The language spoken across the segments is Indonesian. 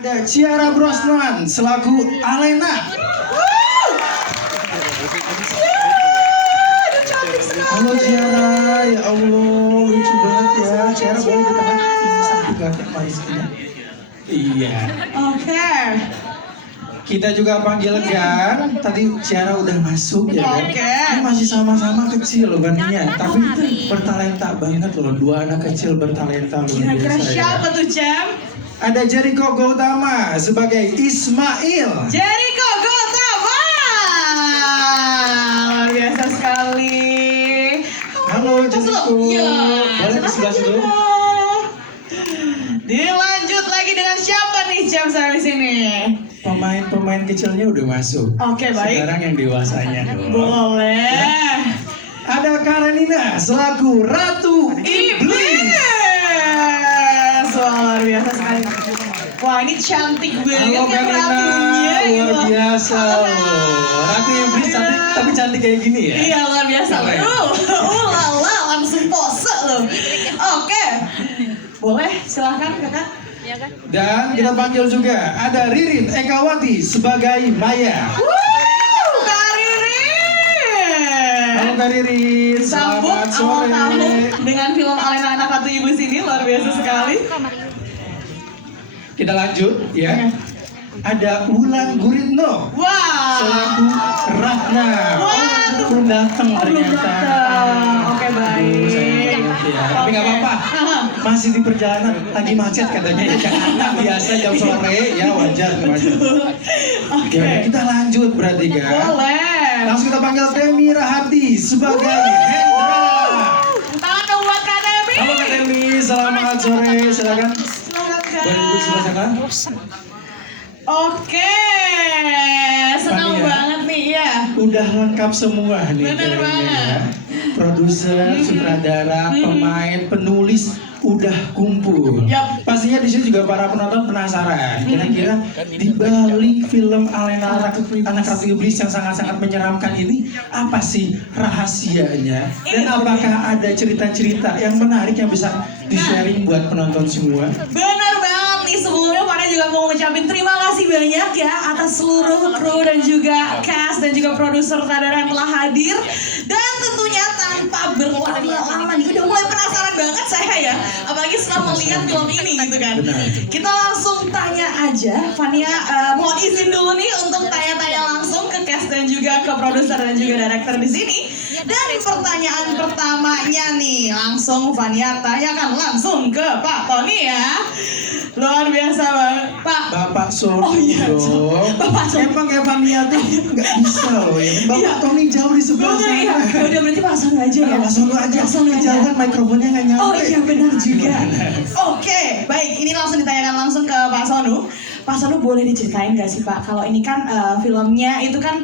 Ada Ciara Brosnan selaku Alena. Halo Ciara, ya Allah, lucu banget ya. Ciara boleh di tengah ini sampai gak Maris ini. Iya. Oke. Kita juga panggil Gan. Tadi Ciara udah masuk ya kan. Oke. Ini masih sama-sama kecil loh Gannya, tapi bertalenta banget loh. Dua anak kecil bertalenta luar Kira-kira biasa ya. siapa tuh, Cem? Ada Jericho Gautama sebagai Ismail. Jericho Gautama. Luar biasa sekali. Halo Jericho. Iya. Boleh di sebelah situ? Dilanjut lagi dengan siapa nih, Cem, sampai sini? Pemain-pemain kecilnya udah masuk. Oke, baik. Sekarang yang dewasanya dong. Boleh. Ada Karenina selaku Ratu Iblis. Wah, luar biasa sekali. Wah, ini cantik banget Halo kan Karina, ratunya. luar gitu. biasa Halo, loh. Ratu Iblis tapi cantik kayak gini ya. Iya, luar biasa. Keren. Lala, langsung pose loh. Oke. Boleh, silahkan kakak. Dan kita panggil juga ada Ririn Ekawati sebagai Maya. Kak Ririn. Halo Kak Ririn, Sambut selamat awal sore. tahun dengan film Alena Anak Ratu Ibu sini, luar biasa sekali. Kita lanjut ya. Ada Wulan Guritno Wah. selaku Ratna. Wah, tuh. Belum datang Oh, belum ternyata. datang. Oke, baik. Sayang banget ya. Tapi nggak apa-apa. Masih di perjalanan lagi macet katanya ya. Karena biasa jam sore ya wajar. Oke. Ya, kita lanjut berarti kan. Boleh. Langsung kita panggil Demi Rahati sebagai Hendra. Tangan dong buat Kak Debbie. Halo Kak Demi, selamat sore. Silakan. Selamat, Kak. Boleh duduk sebelah sana. Oke. Senang Fania. banget nih ya. Udah lengkap semua nih. Bener kayaknya banget. ya. Produser, sutradara, pemain, penulis udah kumpul. Yap. Pastinya di sini juga para penonton penasaran. Kira-kira di balik film Alena Anak Ratu Iblis yang sangat-sangat menyeramkan ini apa sih rahasianya? Dan apakah ada cerita-cerita yang menarik yang bisa di-sharing buat penonton semua? Benar banget nih, sebelumnya Fania juga mau ngucapin terima kasih banyak ya atas seluruh kru dan juga cast dan juga produser sutradara yang telah hadir. Dan tentunya tanpa berlama-lama nih, udah mulai penasaran banget saya ya, apalagi setelah melihat film ini gitu kan. Benar. Kita langsung tanya aja, Fania mohon izin dulu nih untuk tanya-tanya langsung ke cast dan juga ke produser dan juga director di sini. Dan pertanyaan pertamanya nih, langsung Fania tanyakan langsung ke Pak Tony ya. Luar biasa banget, Pak. Bapak Solo Oh iya, dong. Bapak Solo. Emang Evania tuh nggak bisa loh ya. Bapak Iya. Tony jauh di sebelah Bener ya, sana. udah berarti Pak Sono aja ya. Pak Solo aja. Pak Sono aja. Jauhan mikrofonnya nggak nyampe. Oh iya benar juga. Oke, baik, ini langsung ditanyakan langsung ke Pak Sonu. Pak Sonu boleh diceritain nggak sih Pak, kalau ini kan filmnya itu kan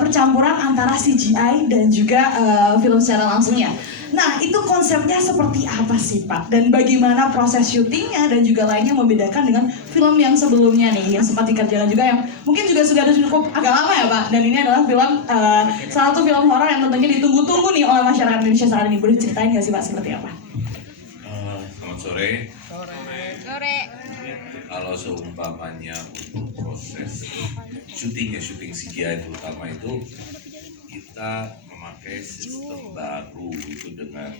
percampuran antara CGI dan juga film secara langsungnya. Nah, itu konsepnya seperti apa sih Pak? Dan bagaimana proses syutingnya dan juga lainnya membedakan dengan film yang sebelumnya nih, yang sempat dikerjakan juga yang mungkin juga sudah ada cukup agak lama ya Pak. Dan ini adalah film salah satu film horor yang tentunya ditunggu-tunggu nih oleh masyarakat Indonesia saat ini. Boleh diceritain nggak sih Pak seperti apa? Selamat sore. Sore. Kalau seumpamanya untuk proses syuting CGI terutama itu kita memakai sistem baru itu dengan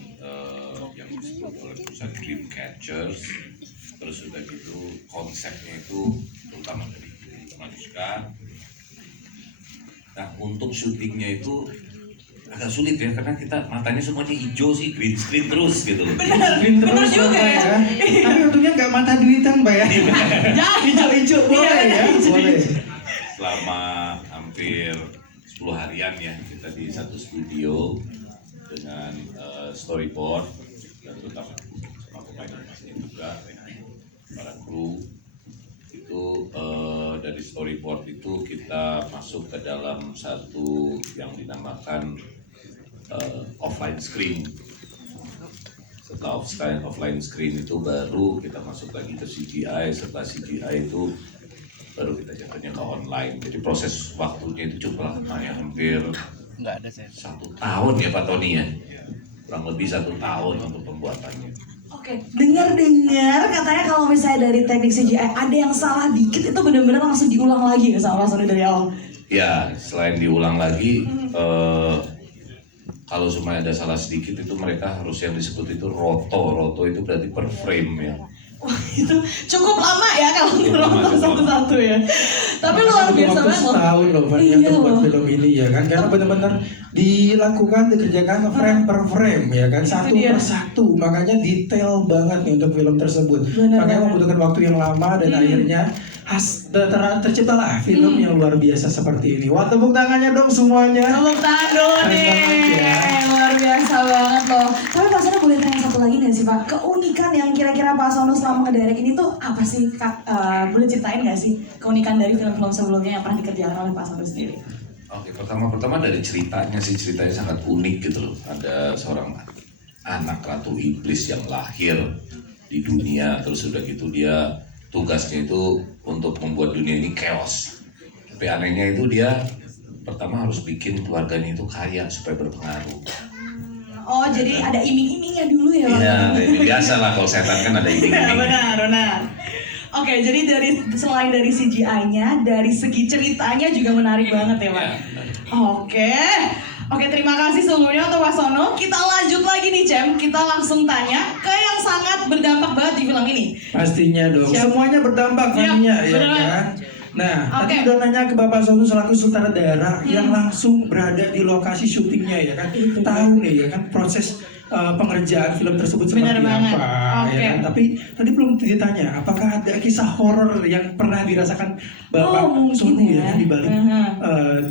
yang disebut oleh perusahaan Dreamcatchers. Terus sudah gitu konsepnya itu terutama dari Manuska. Nah untuk syutingnya itu agak sulit ya karena kita matanya semuanya hijau sih, green screen terus gitu loh. Benar, Green benar terus juga Bapak ya. Tapi untungnya nggak mata duitan Mbak ya. Jangan. Hijau-hijau boleh Iya, ya. hijau-hijau. Boleh. Selama hampir 10 harian ya kita di satu studio dengan storyboard dan terutama sama pemain animasinya juga para kru itu dari storyboard itu kita masuk ke dalam satu yang dinamakan offline screen. Setelah offline screen itu baru kita masuk lagi ke CGI. Setelah CGI itu baru kita jatuhnya ke online. Jadi proses waktunya itu cukup lama ya, hampir Enggak ada saya. 1 tahun ya Pak Tony ya. Kurang lebih 1 tahun untuk pembuatannya. Oke, dengar-dengar katanya kalau misalnya dari teknik CGI ada yang salah dikit itu benar-benar langsung diulang lagi ya sama Mas Sony dari awal. Ya, selain diulang lagi, kalau cuma ada salah sedikit itu mereka harus yang disebut itu roto. Roto itu berarti per frame ya. Wah itu cukup lama ya kalau Cukup lama, nonton cukup satu-satu ya. Tapi luar biasa Waktu banget loh. setahun loh Van, Iya yang terbuat loh. film ini ya kan, karena benar-benar dikerjakan frame per frame ya kan, satu dia. per satu, makanya detail banget nih untuk film tersebut. Benar Makanya banget. membutuhkan waktu yang lama dan akhirnya terciptalah film yang luar biasa seperti ini. Wah, tepuk tangannya dong semuanya. Tepuk tangan dulu Keren nih. banget ya. Luar biasa banget loh. Tapi Pak Sono boleh tanya satu lagi nggak sih Pak? Keunikan yang kira-kira Pak Sono selama ngedirect ini tuh apa sih Kak? Boleh ceritain nggak sih keunikan dari film-film sebelumnya yang pernah dikerjakan oleh Pak Sono sendiri? Oke, pertama dari ceritanya sih, ceritanya sangat unik gitu loh. Ada seorang anak ratu iblis yang lahir di dunia, terus udah gitu dia tugasnya itu untuk membuat dunia ini chaos. Tapi anehnya itu dia pertama harus bikin keluarganya itu kaya supaya berpengaruh. Oh jadi ada iming-imingnya dulu ya Pak? Iya, ini biasa lah kalau setan kan ada Iya iming-iming. benar. Oke, jadi selain dari CGI-nya, dari segi ceritanya juga menarik banget ya Pak. Ya, benar. Oke, terima kasih sebelumnya untuk Pak Sono. Kita lanjut lagi nih Cem, kita langsung tanya ke yang sangat berdampak banget di film ini. Pastinya dong, Siap. semuanya berdampak Siap, Fania ya benar. kan. Nah, Oke. tadi udah nanya ke Bapak Sono selaku sutradara yang langsung berada di lokasi syutingnya ya kan, tahu nih ya kan proses pengerjaan film tersebut seperti Benar banget. apa Oke. ya kan. Tapi tadi belum ditanya apakah ada kisah horor yang pernah dirasakan Bapak mungkin Sono ya. ya kan di balik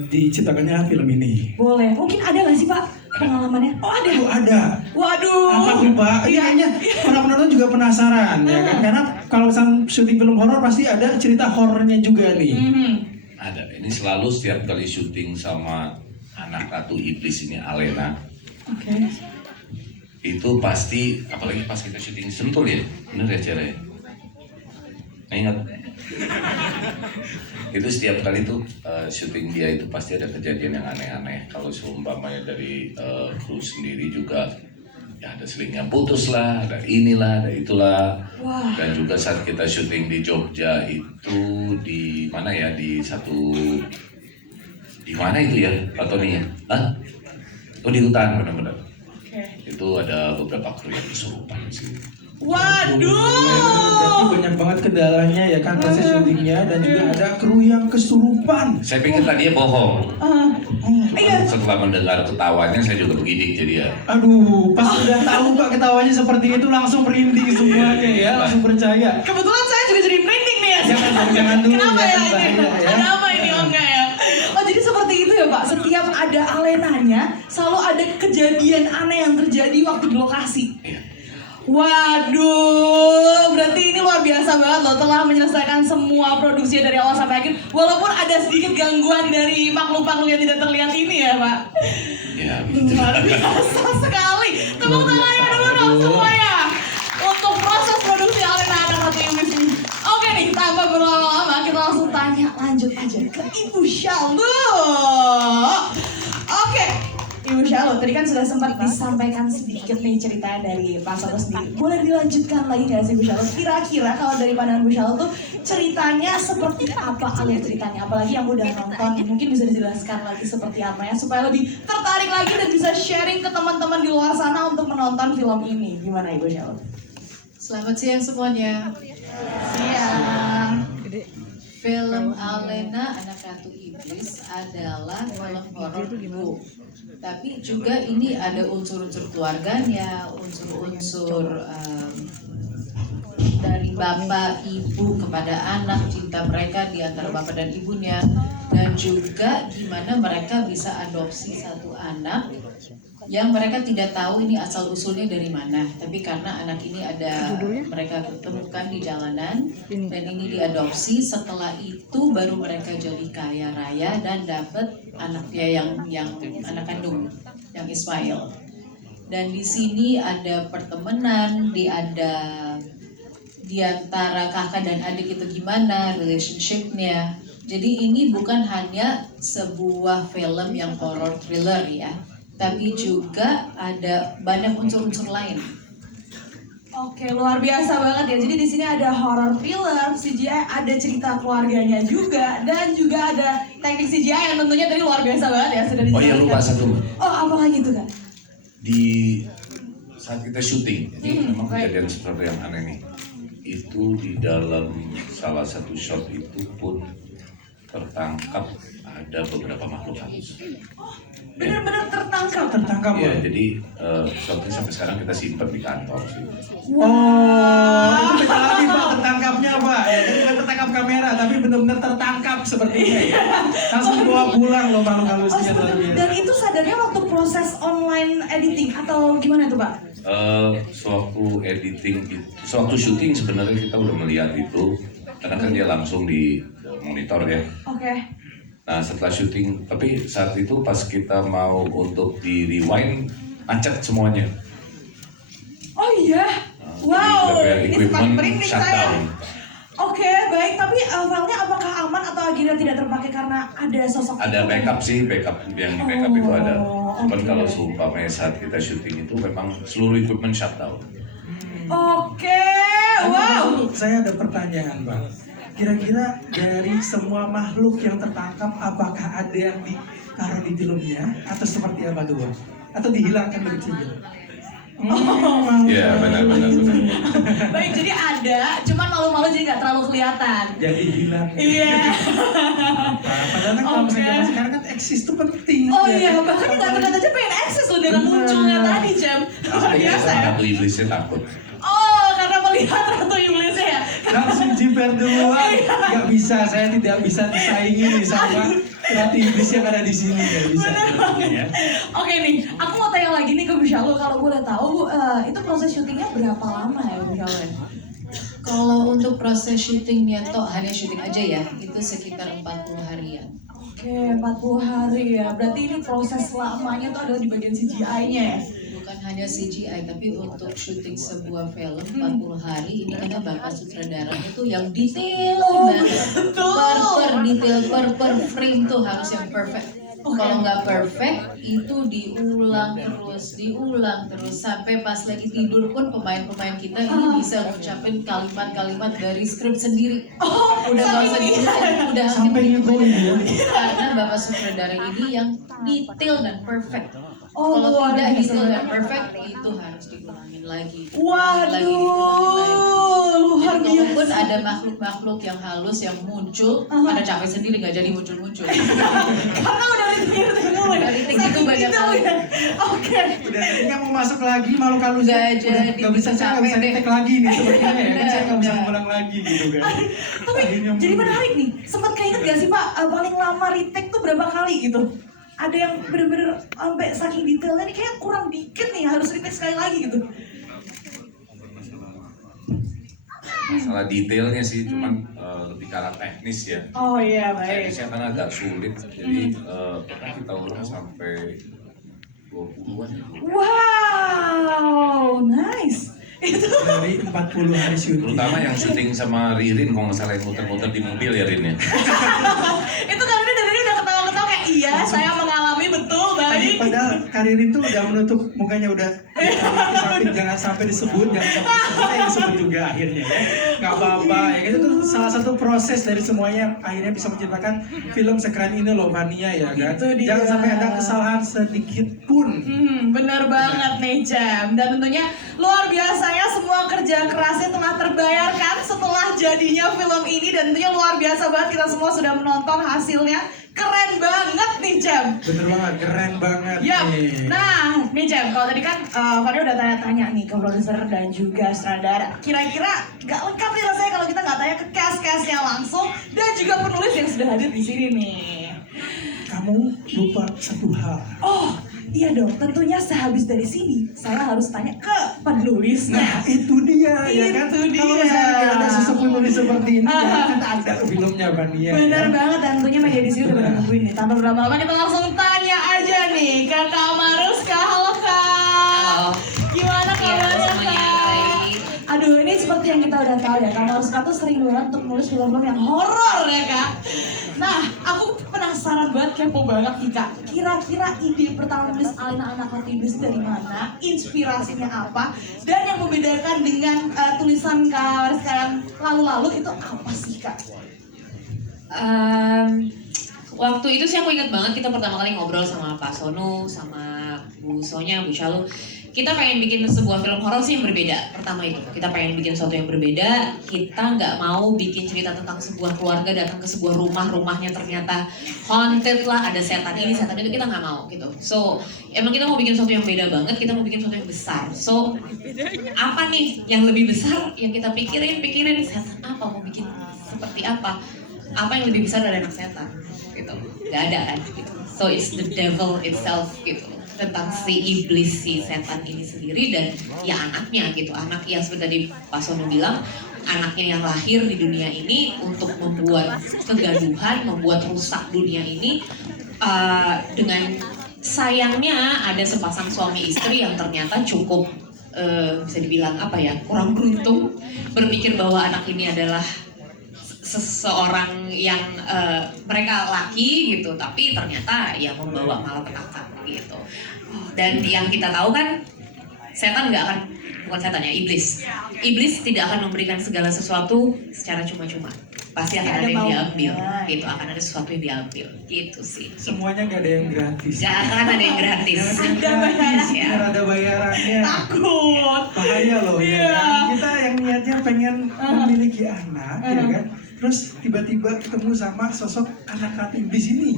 diciptakannya film ini. Boleh, mungkin ada nggak sih Pak pengalamannya? Oh ada. Oh, ada. Waduh. Apa tuh Pak? Ini Iya. kayaknya para penonton juga penasaran ya kan, karena kalau syuting film horor pasti ada cerita horornya juga nih. Mhm. Ada. Ini selalu setiap kali syuting sama anak ratu iblis ini Alena, Oke. itu pasti, apalagi pas kita syuting Sentul ya, bener ya caranya. Nah, ingat. Itu setiap kali tuh syuting dia itu pasti ada kejadian yang aneh-aneh. Kalau seumpamanya dari kru sendiri juga ya ada selingnya putus lah, ada inilah, ada itulah. Wah. Dan juga saat kita syuting di Jogja itu di mana ya, di mana itu ya Pak Tony ya? Hah? Oh di hutan benar-benar. Oke. Itu ada beberapa kru yang kesurupan sih. Berarti Waduh. banyak banget kendalanya ya kan proses syutingnya, dan juga ada kru yang kesurupan. Saya pikir tadinya bohong. Iya. Setelah mendengar ketawanya saya juga begidik jadi ya. Aduh, pas udah tahu Pak ketawanya seperti itu langsung merinding semuanya ya, langsung percaya. Kebetulan saya juga jadi merinding nih ya. Jangan dulu, Kenapa ya jangan ini? bahaya ya. Ada apa ini? Oh enggak ya? Oh jadi seperti itu ya Pak. Setiap ada alenanya, selalu ada kejadian aneh yang terjadi waktu di lokasi. Iya. Waduh, berarti ini luar biasa banget loh, telah menyelesaikan semua produksi dari awal sampai akhir. Walaupun ada sedikit gangguan dari makhluk-makhluk yang tidak terlihat ini ya Pak. Ya, begitu. Luar biasa sekali. Tepuk tangannya dulu dong semuanya untuk proses produksi Alena Anak Ratu Iblis ini. Oke nih, tanpa berlama-lama kita langsung tanya lanjut aja ke Ibu Shaldo. Oke, Ibu Shaldo, tadi kan sudah sempat disampaikan sedikit nih ceritanya dari Pak Sono sendiri. Boleh dilanjutkan lagi nggak sih Ibu Shaldo? Kira-kira kalau dari pandangan Ibu Shaldo tuh ceritanya seperti apa alur ceritanya? Apalagi yang udah nonton, mungkin bisa dijelaskan lagi seperti apa ya supaya lebih tertarik lagi dan bisa sharing ke teman-teman di luar sana untuk menonton film ini. Gimana Ibu Shaldo? Selamat siang semuanya. Siang. Film Alena Anak Ratu Iblis adalah film horor Go. Tapi juga ini ada unsur-unsur keluarganya, unsur-unsur dari bapak ibu kepada anak, cinta mereka di antara bapak dan ibunya, dan juga gimana mereka bisa adopsi satu anak yang mereka tidak tahu ini asal usulnya dari mana, tapi karena anak ini ada mereka temukan di jalanan dan ini diadopsi. Setelah itu baru mereka jadi kaya raya dan dapat anaknya yang anak kandung yang Ismail. Dan di sini ada pertemanan, ada di antara kakak dan adik itu gimana relationship-nya. Jadi ini bukan hanya sebuah film yang horror thriller ya, tapi juga ada banyak unsur-unsur lain. Oke, luar biasa banget ya. Jadi di sini ada horror film, CGI, ada cerita keluarganya juga, dan juga ada teknik CGI yang tentunya tadi luar biasa banget ya sudah Oh dijelaskan. iya, lupa satu. Oh, apa lagi tuh kan? Di saat kita syuting, jadi memang baik. kejadian seperti yang aneh nih. Itu di dalam salah satu shot itu pun tertangkap ada beberapa makhluk halus. Benar-benar tertangkap. Tertangkap Iya, ya. jadi shotnya sampai sekarang kita simpan di kantor sih. Oh, itu beda lagi Pak, tertangkapnya Pak. Ya, jadi bukan tertangkap kamera, tapi benar-benar tertangkap sepertinya ya. Langsung dibawa pulang loh makhluk Oh, halusnya luar biasa. dan itu sadarnya waktu proses online editing atau gimana tuh Pak? Sewaktu editing, sewaktu syuting sebenarnya kita udah melihat itu, karena kan dia langsung di monitor ya. Oke. Nah setelah syuting, tapi saat itu pas kita mau untuk di rewind, macet semuanya. Oh iya. Nah, Wow, jadi ini equipment sempat merinding saya. shutdown. Oke, baik. Tapi filenya apakah aman atau akhirnya tidak terpakai karena ada sosok Ada itu? backup sih, backup yang di backup itu ada. Cuman oke. kalau seumpamanya saat kita syuting itu memang seluruh equipment shutdown. Oke, wow. Saya ada pertanyaan Pak. Kira-kira dari semua makhluk yang tertangkap, apakah ada yang ditaruh di filmnya atau seperti apa tuh Pak? Atau dihilangkan begitu saja? Iya benar. Baik, jadi ada, cuman malu-malu jadi nggak terlalu kelihatan. Jadi hilang. Iya. Padahal kan kalau misalnya Oke. zaman sekarang kan eksis itu penting. Oh ya iya, kan? bahkan di internet aja pengen akses loh dengan Benar. munculnya tadi, Jam. Luar biasa ya. Ratu iblisnya takut. Oh, karena melihat Ratu Iblisnya ya. Langsung jiper duluan. Gak bisa, saya tidak bisa disaingi nih sama Ratu Iblis yang ada di sini. Gak bisa. Ya. Oke nih, aku mau tanya lagi nih ke Bu Shalom. Kalau boleh tahu, Bu, itu proses syutingnya berapa lama ya, Bu Shalom? Kalau untuk proses syutingnya toh hanya syuting aja ya, itu sekitar 40 harian. Oke, 40 hari ya. Berarti ini proses lamanya tuh adalah di bagian CGI-nya ya? Bukan hanya CGI, tapi untuk syuting sebuah film 40 hari ini karena Bapak sutradaranya tuh yang detail banget. Per detail, per frame tuh harus yang perfect. Kalau nggak perfect, itu diulang terus sampai pas lagi tidur pun pemain-pemain kita ini bisa ngucapin kalimat-kalimat dari skrip sendiri. Udah nggak usah diulang, udah Sampai ngikutin ya. karena Bapak sutradara ini yang detail dan perfect. Oh, Kalau luar tidak biasa detail dan banget. perfect, itu harus diulangin lagi. Waduh, luar Jadi kalaupun biasa. ada makhluk-makhluk yang halus yang muncul, pada capek sendiri nggak jadi muncul-muncul. Karena udah retake mulu ya. Retake itu banyak Saking kali. detail ya. Oke. Udah tadinya mau masuk lagi, malu kalau Nggak jadi, nggak bisa, saya nggak bisa capek deh. ngetek lagi nih sepertinya ya. Kan saya nggak bisa Benar. ngulang lagi gitu kan. Tapi Akhirnya jadi mundur. menarik nih. Sempat keinget gak sih Pak, paling lama retake tuh berapa kali gitu? Ada yang bener-bener sampai saking detailnya nih kayak kurang dikit nih, harus retake sekali lagi gitu. Masalah detailnya sih, cuman lebih ke arah teknis ya. Oh iya, baik. Teknisnya kan agak sulit, jadi pernah kita ulang sampai 20-an ya. Wow, nice. Itu Dari 40 hari syuting. Terutama yang syuting sama Ririn, kalau nggak salah yang muter-muter di mobil ya Rin ya. itu kan dari ini udah ketawa-ketawa kayak iya, saya mengalami betul, baik. Padahal Karin itu udah menutup mukanya udah jangan sampai disebut, yang disebut juga akhirnya ya. Nggak apa-apa ya. Itu tuh salah satu proses dari semuanya akhirnya bisa menciptakan film sekeren ini loh Vania ya kan. Itu dia. Jangan sampai ada kesalahan sedikit pun. Bener banget nih Jam. Dan tentunya luar biasanya semua kerja kerasnya telah terbayarkan setelah jadinya film ini. Dan tentunya luar biasa banget kita semua sudah menonton hasilnya. Keren banget nih Jam. Bener banget, keren banget Yap. nih. Nah, nih Jam, kalau tadi kan Fani udah tanya-tanya nih ke produser dan juga sutradara. Kira-kira gak lengkap nih rasanya kalau kita nggak tanya ke cast-castnya langsung dan juga penulis yang sudah hadir di sini nih. Kamu lupa satu hal. Oh, iya dong. Tentunya sehabis dari sini saya harus tanya ke penulisnya. Nah itu dia ya kan. Itu Kalau dia. misalnya nggak ada sosok penulis seperti ini, ya kan ada filmnya Vania. Bener ya. banget, dan tentunya media di sini udah pada nungguin nih. Tanpa berlama-lama kita langsung tanya aja nih ke Kak Maruska. Halo Kak. Halo. Gimana Iya, kabarnya semuanya Kak? baik. Aduh, ini sempat seperti yang kita udah tahu ya, Kak Mariska tuh sering banget untuk nulis film-film yang horor ya Kak. Nah, aku penasaran banget, kepo banget nih Kak. Kira-kira ide pertama nulis Alena Anak Ratu Iblis dari mana? Inspirasinya apa? Dan yang membedakan dengan tulisan Kak Mariska yang lalu-lalu itu apa sih Kak? Waktu itu sih aku ingat banget kita pertama kali ngobrol sama Pak Sonu, sama Bu Sonya, Bu Shalu. Kita pengen bikin sebuah film horor sih yang berbeda. Pertama itu, kita pengen bikin sesuatu yang berbeda. Kita nggak mau bikin cerita tentang sebuah keluarga datang ke sebuah rumah, rumahnya ternyata haunted lah, ada setan ini, setan itu, kita nggak mau gitu. So, emang kita mau bikin sesuatu yang beda banget, kita mau bikin sesuatu yang besar. So, apa nih yang lebih besar yang kita pikirin setan apa, mau bikin seperti apa yang lebih besar dari anak setan gitu, nggak ada kan gitu. So it's the devil itself gitu, tentang si iblis, si setan ini sendiri dan ya anaknya gitu, anak yang seperti tadi Pak Sono bilang, anaknya yang lahir di dunia ini untuk membuat kegaduhan, membuat rusak dunia ini. Dengan sayangnya ada sepasang suami istri yang ternyata cukup bisa dibilang apa ya, kurang beruntung, berpikir bahwa anak ini adalah seseorang yang mereka laki gitu, tapi ternyata ya membawa malapetaka gitu. Dan yang kita tahu kan, setan nggak akan, bukan setan ya, iblis tidak akan memberikan segala sesuatu secara cuma-cuma, pasti akan ada yang diambil gitu, akan ada sesuatu yang diambil gitu sih. Semuanya nggak ada yang gratis. Nggak akan ada yang gratis. Biar ada bayarannya. Takut. Bahaya loh ya kan? Kita yang niatnya pengen memiliki anak ya kan, terus tiba-tiba ketemu sama sosok anak ratu iblis ini.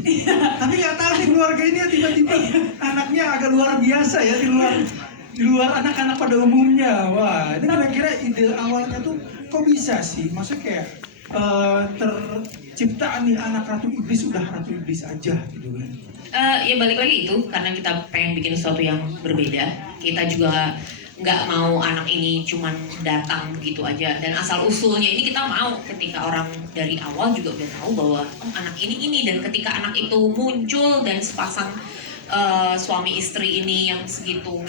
Tapi nggak tahu nih keluarga ini tiba-tiba anaknya agak luar biasa ya, di luar anak-anak pada umumnya. Wah, ini kira-kira ide awalnya tuh kok bisa sih? Maksudnya kayak tercipta nih anak ratu iblis, udah ratu iblis aja gitu kan. Ya balik lagi itu, karena kita pengen bikin sesuatu yang berbeda. Kita juga nggak mau anak ini cuman datang begitu aja, dan asal usulnya ini kita mau ketika orang dari awal juga udah tahu bahwa anak ini, dan ketika anak itu muncul dan sepasang suami istri ini yang segitu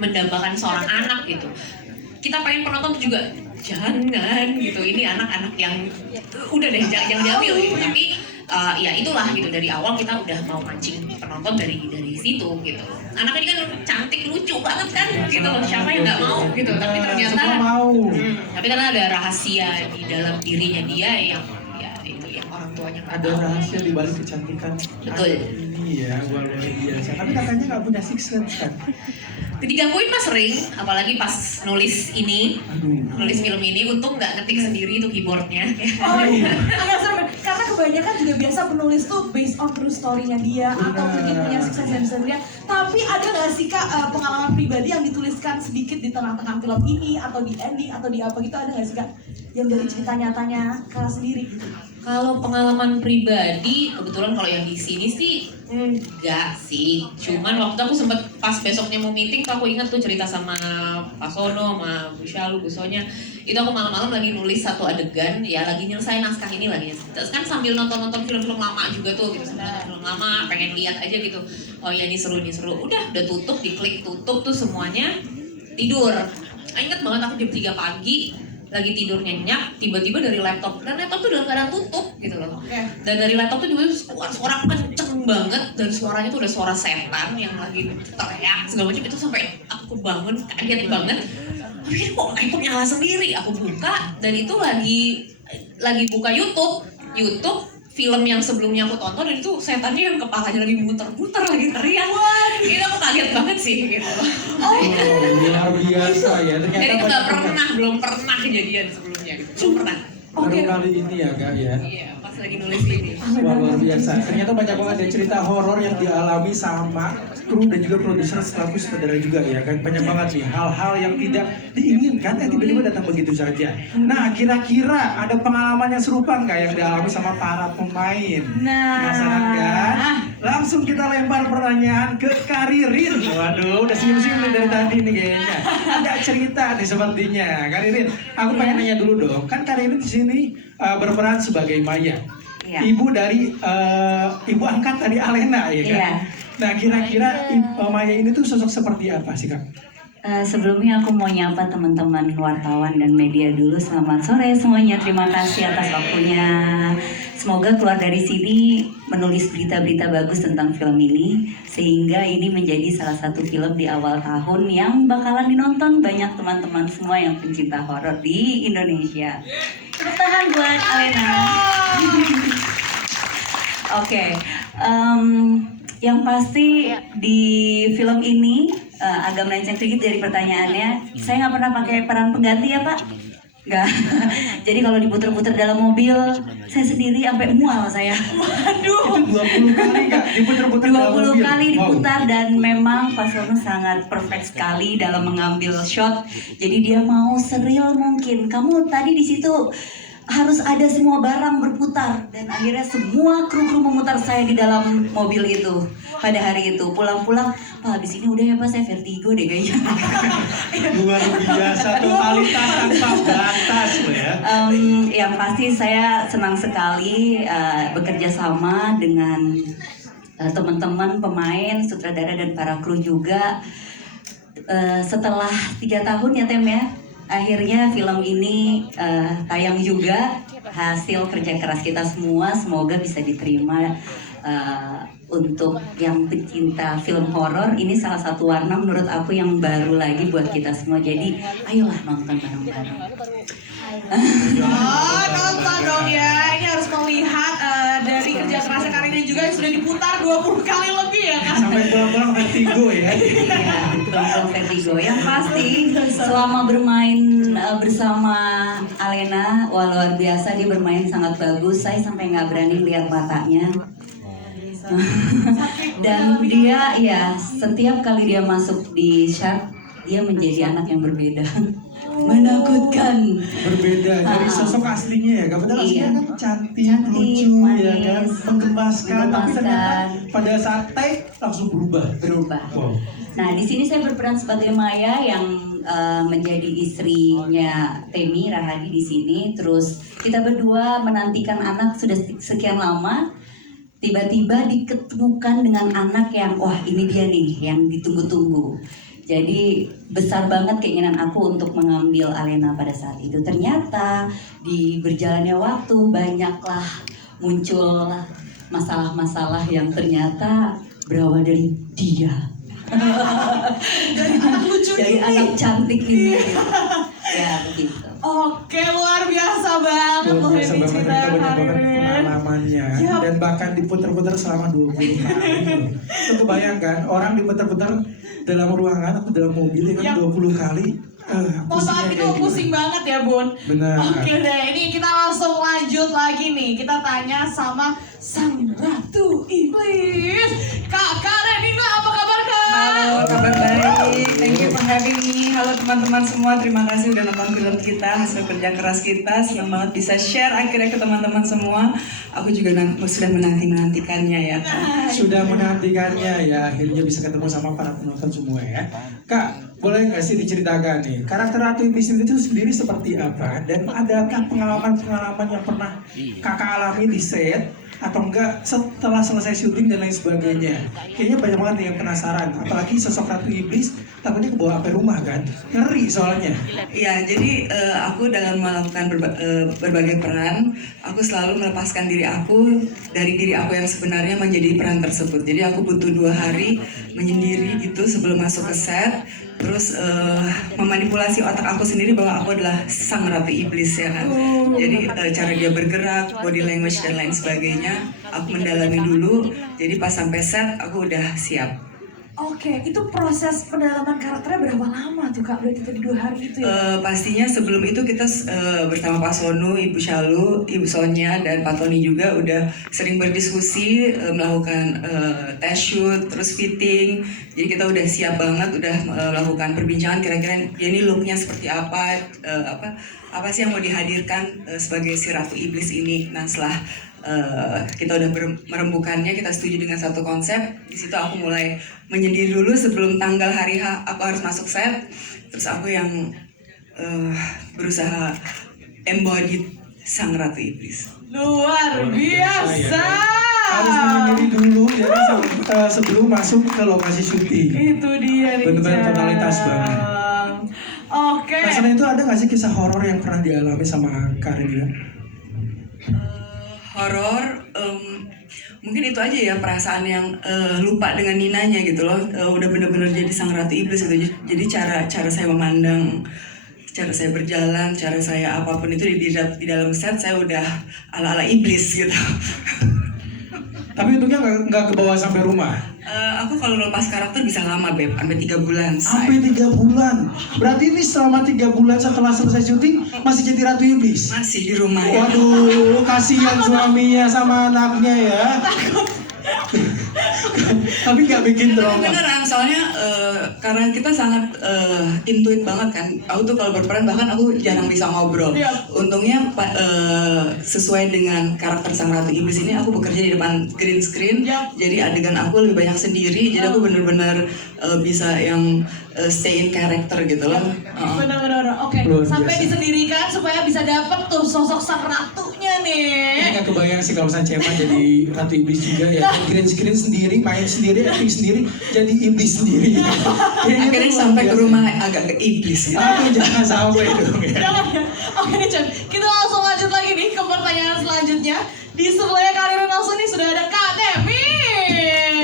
mendambakan seorang anak gitu, kita pengen penonton juga jangan gitu, ini anak-anak yang udah deh jangan diambil gitu. Tapi ya itulah gitu, dari awal kita udah mau mancing penonton dari situ gitu. Anak ini kan cantik, lucu banget kan gitu loh, siapa yang nggak mau gitu. Tapi ternyata tapi karena ada rahasia di dalam dirinya dia yang ya itu yang orang tuanya nggak Ada tahu. rahasia di balik kecantikan Betul. anak ini ya, luar biasa. Tapi katanya nggak punya six sense kan? Digangguin mas sering, apalagi pas nulis ini, nulis film ini, untung nggak ngetik sendiri itu keyboardnya. Oh iya, agak serem. Karena kebanyakan juga biasa penulis tuh based on true story-nya dia, atau mungkin punya sukses dan sendirian. Tapi ada nggak sih Kak pengalaman pribadi yang dituliskan sedikit di tengah-tengah film ini, atau di ending, atau di apa gitu, ada nggak sih Kak? Yang dari cerita nyatanya Kak sendiri gitu. Kalau pengalaman pribadi, kebetulan kalau yang di sini sih enggak sih. Cuman waktu aku sempat pas besoknya mau meeting, aku ingat tuh cerita sama Pak Sono, sama Bu Shalu, Bu Sonya. Itu aku malam-malam lagi nulis satu adegan, ya lagi nyelesain naskah ini lagi. Terus kan sambil nonton film-film lama juga tuh, gitu. Film lama, pengen lihat aja gitu. Oh ya ini seru. Udah tutup, diklik tutup tuh semuanya, tidur. Ingat banget aku jam 3 pagi, lagi tidur nyenyak, tiba-tiba dari laptop, dan laptop tuh dalam keadaan tutup gitu loh. Dan dari laptop tuh juga suara kenceng banget, dan suaranya tuh udah suara setan yang lagi teriak segala macam. Itu sampai aku bangun kaget banget. Tapi ini kok laptop nyala sendiri? Aku buka, dan itu lagi buka YouTube film yang sebelumnya aku tonton, dan itu setannya yang kepalanya lagi muter-muter, lagi teriak. Itu aku kaget banget sih gitu. Luar biasa ya. Dan Ternyata itu banyak belum pernah kejadian sebelumnya gitu. Belum pernah. baru kali ini ya Kak ya. Iya, pas lagi nulis ini. Wah, luar biasa. Ternyata banyak banget ya cerita horor yang dialami sama kru dan juga produser selaku sutradara juga ya kan. Banyak banget nih hal-hal yang tidak diinginkan yang tiba-tiba datang begitu saja. Nah, kira-kira ada pengalaman yang serupa nggak yang dialami sama para pemain? Penasaran kan? Langsung kita lempar pertanyaan ke Karirin. Waduh, udah senyum-senyum nih dari tadi nih kayaknya. Ada cerita nih sepertinya. Karirin, aku pengen nanya dulu dong. Kan Karirin di sini berperan sebagai Maya. Iya. Ibu dari ibu angkat dari Alena ya kan? Iya. Nah, kira-kira Maya ini tuh sosok seperti apa sih Kak? Sebelumnya aku mau nyapa teman-teman wartawan dan media dulu. Selamat sore semuanya, terima kasih atas waktunya. Semoga keluar dari sini menulis berita-berita bagus tentang film ini, sehingga ini menjadi salah satu film di awal tahun yang bakalan dinonton banyak teman-teman semua yang pencinta horor di Indonesia. Tepuk tangan buat Alena. Oke, yang pasti di film ini agak melenceng sedikit dari pertanyaannya. Saya nggak pernah pakai peran pengganti ya Pak? Nggak. Jadi kalau diputer-puter dalam mobil, saya sendiri sampai mual saya. Waduh. Itu 20 kali Kak diputer-puter dalam 20 mobil. kali Wow. diputar dan memang Pak Sono sangat perfect sekali dalam mengambil shot. Jadi dia mau seril mungkin. Kamu tadi di situ harus ada semua barang berputar dan akhirnya semua kru memutar saya di dalam mobil itu pada hari itu. Pulang-pulang, Pak habis ini udah ya Pak, saya vertigo deh kayaknya. Luar biasa, totalitas tanpa batas loh ya. Yang pasti saya senang sekali bekerja sama dengan teman-teman pemain, sutradara dan para kru juga. Setelah 3 tahun ya Tem ya, akhirnya film ini tayang juga. Hasil kerja keras kita semua, semoga bisa diterima untuk yang pecinta film horor. Ini salah satu warna menurut aku yang baru lagi buat kita semua. Jadi ayolah nonton bareng-bareng. Oh, nonton dong ya. Ini harus melihat dari kerja kerasnya Karina juga yang sudah diputar 20 kali lebih ya kan? Sampai pulang-pulang vertigo ya. Iya, betul vertigo. Yang pasti selama bermain bersama Alena, wah luar biasa, dia bermain sangat bagus. Saya sampai nggak berani lihat matanya. Dan dia ya setiap kali dia masuk di shot, dia menjadi anak yang berbeda. Menakutkan. Berbeda dari sosok aslinya ya. Padahal aslinya Iya. kan cantik, Cantik, lucu ya manis, kan, menggemaskan. Tapi ternyata menggemaskan. pada saat take langsung berubah. Wow. Nah, di sini saya berperan sebagai Maya yang menjadi istrinya Temi Rahadi di sini. Terus kita berdua menantikan anak sudah sekian lama. Tiba-tiba diketemukan dengan anak yang wah ini dia nih yang ditunggu-tunggu. Jadi besar banget keinginan aku untuk mengambil Alena pada saat itu. Ternyata di berjalannya waktu banyaklah muncul masalah-masalah yang ternyata berawal dari dia. Dari anak lucu Dari ini. anak cantik ini. Ya begitu. Oke, luar biasa banget loh Luar biasa ini banget, cerita kita banyak hari banget ini. pengalamannya. Yap. Dan bahkan diputer-puter selama 20 kali. Itu kebayangkan orang diputer-puter dalam ruangan atau dalam mobil ya kan Yap. 20 kali. Mohon maaf Pusingnya itu kayak pusing gimana? banget ya Bun. Benar. Oke deh, ini kita langsung lanjut lagi nih. Kita tanya sama sang ratu iblis, Kak Karenina, apa kabar Kak? Halo, kabar baik. Thank you for having me. Halo teman-teman semua, terima kasih udah nonton film kita, hasil kerja keras kita. Senang banget bisa share akhirnya ke teman-teman semua. Aku juga sudah menantikannya ya. Sudah menantikannya ya, akhirnya bisa ketemu sama para penonton semua ya. Kak, boleh nggak sih diceritakan nih, karakter Ratu Iblis itu sendiri seperti apa? Dan adakah pengalaman-pengalaman yang pernah kakak alami di set? Atau enggak setelah selesai syuting dan lain sebagainya? Kayaknya banyak banget yang penasaran, apalagi sosok Ratu Iblis takutnya kebawa sampai rumah kan? Ngeri soalnya. Ya, jadi aku dalam melakukan berbagai peran, aku selalu melepaskan diri aku dari diri aku yang sebenarnya menjadi peran tersebut. Jadi aku butuh 2 hari menyendiri gitu sebelum masuk ke set, terus memanipulasi otak aku sendiri bahwa aku adalah sang Ratu Iblis ya kan. Jadi cara dia bergerak, body language dan lain sebagainya, aku mendalami dulu. Jadi pas sampai set aku udah siap. Oke, itu proses pendalaman karakternya berapa lama tuh Kak? Berarti tadi 2 hari itu ya? Pastinya sebelum itu kita bersama Pak Sonu, Ibu Shalu, Ibu Sonia, dan Pak Tony juga udah sering berdiskusi, melakukan test shoot, terus fitting. Jadi kita udah siap banget, udah melakukan perbincangan kira-kira dia ini looknya seperti apa, apa sih yang mau dihadirkan sebagai si Ratu Iblis ini. Nah setelah kita udah merembukannya, kita setuju dengan satu konsep. Di situ aku mulai menyendiri dulu sebelum tanggal hari H aku harus masuk set. Terus aku yang berusaha embody sang Ratu Iblis. Luar biasa. harus menyendiri dulu jadi sebelum masuk ke lokasi syuting. Itu dia nih. Bener-bener Jang. totalitas banget. Oke. Nah, selain itu ada nggak sih kisah horor yang pernah dialami sama Karin? Horor, mungkin itu aja ya perasaan yang lupa dengan Ninanya gitu loh. Udah bener-bener jadi sang ratu iblis gitu. Jadi cara saya memandang, cara saya berjalan, cara saya apapun itu di dalam set saya udah ala-ala iblis gitu. Tapi untungnya nggak ke bawah sampai rumah. Aku kalau lepas karakter bisa lama Beb, sampai 3 bulan. Sampai 3 bulan. Berarti ini selama 3 bulan setelah selesai syuting masih jadi ratu iblis. Masih di rumah ya. Waduh, kasihan suaminya sama anaknya ya. Tapi nggak bikin trauma. Beneran, soalnya karena kita sangat intuit banget kan. Aku tuh kalau berperan bahkan aku jarang bisa ngobrol. Untungnya sesuai dengan karakter sang ratu iblis ini aku bekerja di depan green screen. Jadi adegan aku lebih banyak sendiri. Jadi aku bener-bener bisa yang stay in character gitu loh. Benar-benar. Oke. Luar Sampai biasa. disendirikan supaya bisa dapet tuh sosok sang ratunya nih. Ini nggak kebayang sih kalau misalnya Cema jadi ratu iblis juga ya. Green screen sendiri, main sendiri, acting sendiri, jadi iblis sendiri. Akhirnya sampai ke rumah agak ke iblis gitu. Aduh, jangan sampai dong ya. Jangan ya. Oke nih Cem, kita langsung lanjut lagi nih ke pertanyaan selanjutnya. Di sebelahnya Karin langsung nih sudah ada Kak Temi.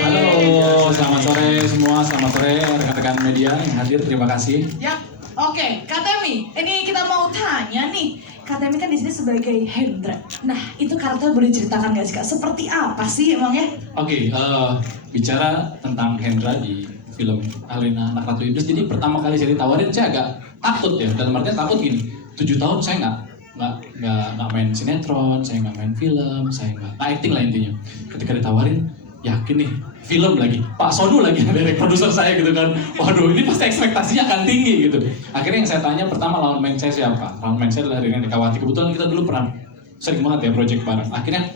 Halo, selamat sore semua, selamat sore rekan-rekan media yang hadir, terima kasih. Ya, oke, Kak Temi, ini kita mau tanya nih. Kak Temi kan di sini sebagai Hendra. Nah, itu karakter boleh diceritakan nggak sih Kak? Seperti apa sih emangnya? Oke, bicara tentang Hendra di film Alena Anak Ratu Iblis, jadi pertama kali saya ditawarin saya agak takut ya, dalam artian takut gini, 7 tahun saya nggak main sinetron, saya nggak main film, saya nggak acting lah intinya. Ketika ditawarin, yakin nih film lagi, Pak Sonu lagi dari produser saya gitu kan, waduh ini pasti ekspektasinya akan tinggi gitu. Akhirnya yang saya tanya pertama lawan main saya siapa? Lawan main saya adalah Rina Dekawati. Kebetulan kita dulu pernah sering banget ya project bareng. Akhirnya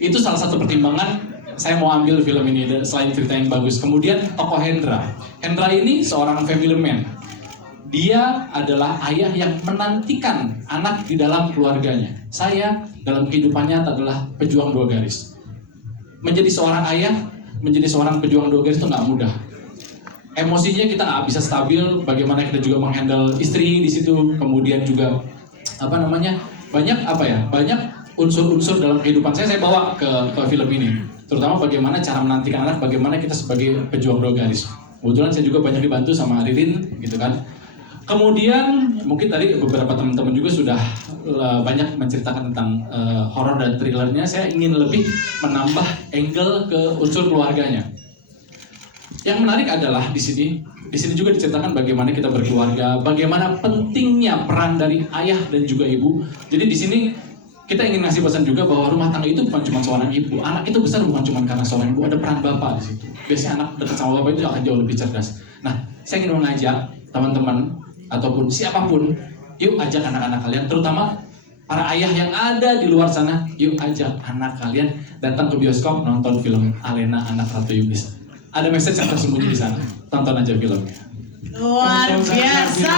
itu salah satu pertimbangan saya mau ambil film ini selain cerita yang bagus. Kemudian tokoh Hendra ini seorang family man. Dia adalah ayah yang menantikan anak di dalam keluarganya. Saya dalam kehidupannya adalah pejuang 2 garis. Menjadi seorang ayah, menjadi seorang pejuang 2 garis itu nggak mudah. Emosinya kita nggak bisa stabil. Bagaimana kita juga menghandle istri di situ. Kemudian juga banyak unsur-unsur dalam kehidupan saya bawa ke film ini. Terutama bagaimana cara menantikan anak, bagaimana kita sebagai pejuang 2 garis. Kebetulan saya juga banyak dibantu sama Ririn, gitu kan. Kemudian mungkin tadi beberapa teman-teman juga sudah banyak menceritakan tentang horor dan thrillernya. Saya ingin lebih menambah angle ke unsur keluarganya. Yang menarik adalah di sini juga diceritakan bagaimana kita berkeluarga, bagaimana pentingnya peran dari ayah dan juga ibu. Jadi di sini kita ingin ngasih pesan juga bahwa rumah tangga itu bukan cuma seorang ibu. Anak itu besar bukan cuma karena seorang ibu, ada peran bapak di situ. Biasanya anak dekat sama bapak itu akan jauh lebih cerdas. Nah, saya ingin mengajak teman-teman ataupun siapapun, yuk ajak anak-anak kalian, terutama para ayah yang ada di luar sana, yuk ajak anak kalian datang ke bioskop nonton film Alena Anak Ratu Iblis. Ada message yang tersembunyi di sana. Tonton aja filmnya. Luar biasa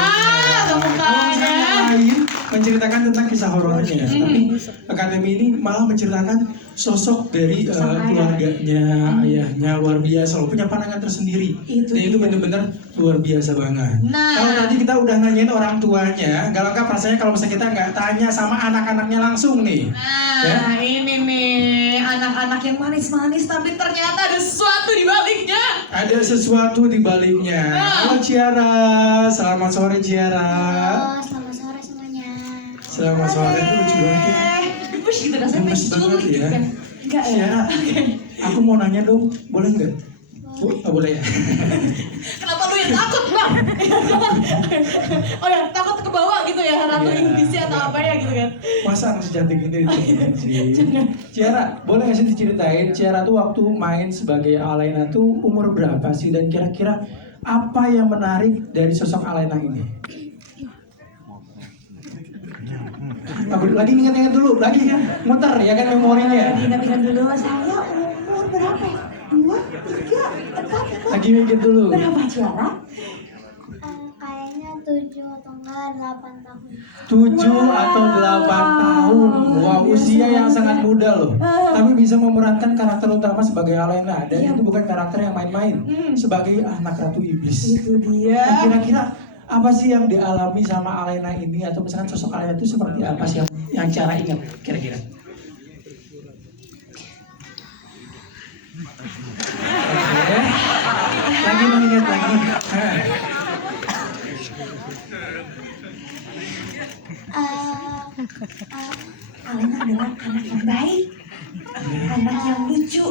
tepuk tangannya. Lain menceritakan tentang kisah horornya, tapi Akademi ini malah menceritakan sosok dari keluarganya, ayahnya luar biasa loh, punya pandangan tersendiri. Dan itu benar-benar luar biasa banget. Nah. Kalau tadi kita udah nanyain orang tuanya, nggak lengkap rasanya kalau misalnya kita nggak tanya sama anak-anaknya langsung nih. Nah, ini nih anak-anak yang manis-manis tapi ternyata ada sesuatu di baliknya. Ada sesuatu di baliknya. Halo Ciara, selamat sore Ciara. Halo, selamat sore semuanya. Selamat sore, itu lucu banget ya. Gemes gitu rasanya Gemes pengen banget culik ya. kan. Enggak ya? Ciara, aku mau nanya dong, boleh nggak? Bu, nggak boleh ya? Kenapa lu yang takut bang? Oh ya, takut ke bawah gitu ya, ratu Iya. Indonesia atau apa ya gitu kan? Masa anak secantik ini Ciara, boleh nggak sih diceritain Ciara tuh waktu main sebagai Alena tuh umur berapa sih? Dan kira-kira apa yang menarik dari sosok Alena ini? Lagi ingat-ingat dulu, lagi muter ya kan memorinya. Ingat-ingat dulu, saya umur berapa? 2, 3, 4, 5. Lagi mikir dulu. Berapa Ciara? Kayaknya 7 7 atau enggak 8 tahun. 7 atau 8 tahun. Wow, usia yang sangat muda loh. Tapi bisa memerankan karakter utama sebagai Alena. Dan itu bukan karakter yang main-main. Sebagai anak ratu iblis. Itu dia. Nah, kira-kira apa sih yang dialami sama Alena ini, atau misalkan sosok Alena itu seperti apa sih yang cara ingat kira-kira? Oke. Lagi mengingat lagi. Alena adalah anak yang baik, anak yang lucu.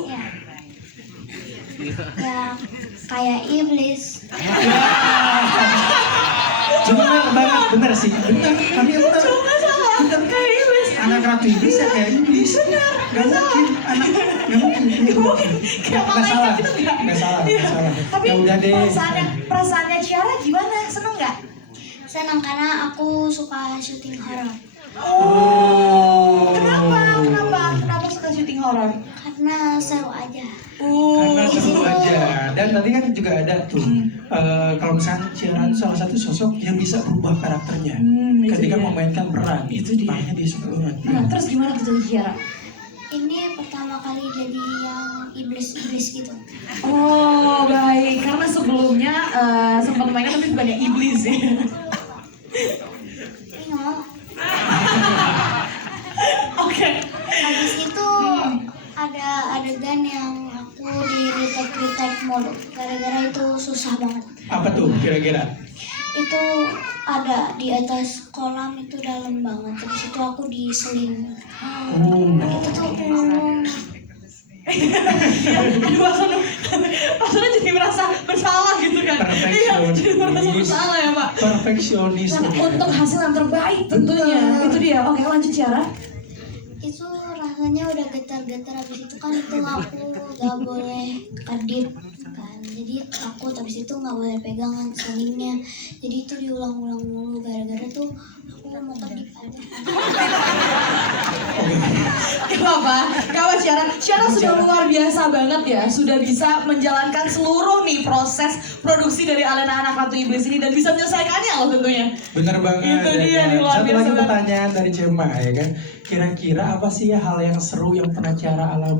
Ya kayak iblis. Benar banget, benar sih. Benar, kami benar. Benar Kayak iblis. Anak ratu iblis ya kayak iblis. Gak mungkin, gak mungkin. Kayak Gak salah, malaikat itu enggak? gak salah, Iya. gak salah. Tapi Ya udah deh. perasaannya Ciara gimana? Seneng nggak? Senang karena aku suka syuting horor. Oh. Kenapa suka syuting horor? Karena seru aja. Karena seru aja. Dan tadi kan juga ada tuh kalau misalnya Ciara itu salah satu sosok yang bisa berubah karakternya Itu ketika dia. memainkan peran. Itu dia. Makanya dia suka banget. Nah, terus gimana tuh jadi Ciara? Ini pertama kali jadi yang iblis-iblis gitu. Oh baik, karena sebelumnya sempat mainnya tapi bukan yang iblis ya. Tengok. Oke. Habis itu ada adegan yang aku di-retake mulu. Gara-gara itu susah banget. Apa tuh kira-kira? Itu ada di atas kolam, itu dalam banget. Terus itu aku diseling. Itu tuh Aduh, Pak Sono jadi merasa bersalah gitu kan? Iya, jadi merasa bersalah ya Pak. Perfeksionis. Nah, untuk hasil yang terbaik tentunya. Itu dia. Oke, lanjut Ciara. itu rasanya udah getar-getar. Habis itu kan itu aku gak boleh kedip kan, jadi takut. Habis itu gak boleh pegangan selingnya, jadi itu diulang-ulang mulu. Gara-gara tuh aku mau kedip aja. Gak apa-apa Ciara. Ciara sudah luar biasa banget ya. Sudah bisa menjalankan seluruh nih proses produksi dari Alena Anak Ratu Iblis ini dan bisa menyelesaikannya loh tentunya. Bener banget. Itu ya dia kan? nih, luar Satu biasa lagi banget. pertanyaan dari Cema ya kan. Kira-kira apa sih hal yang seru yang pernah Ciara alami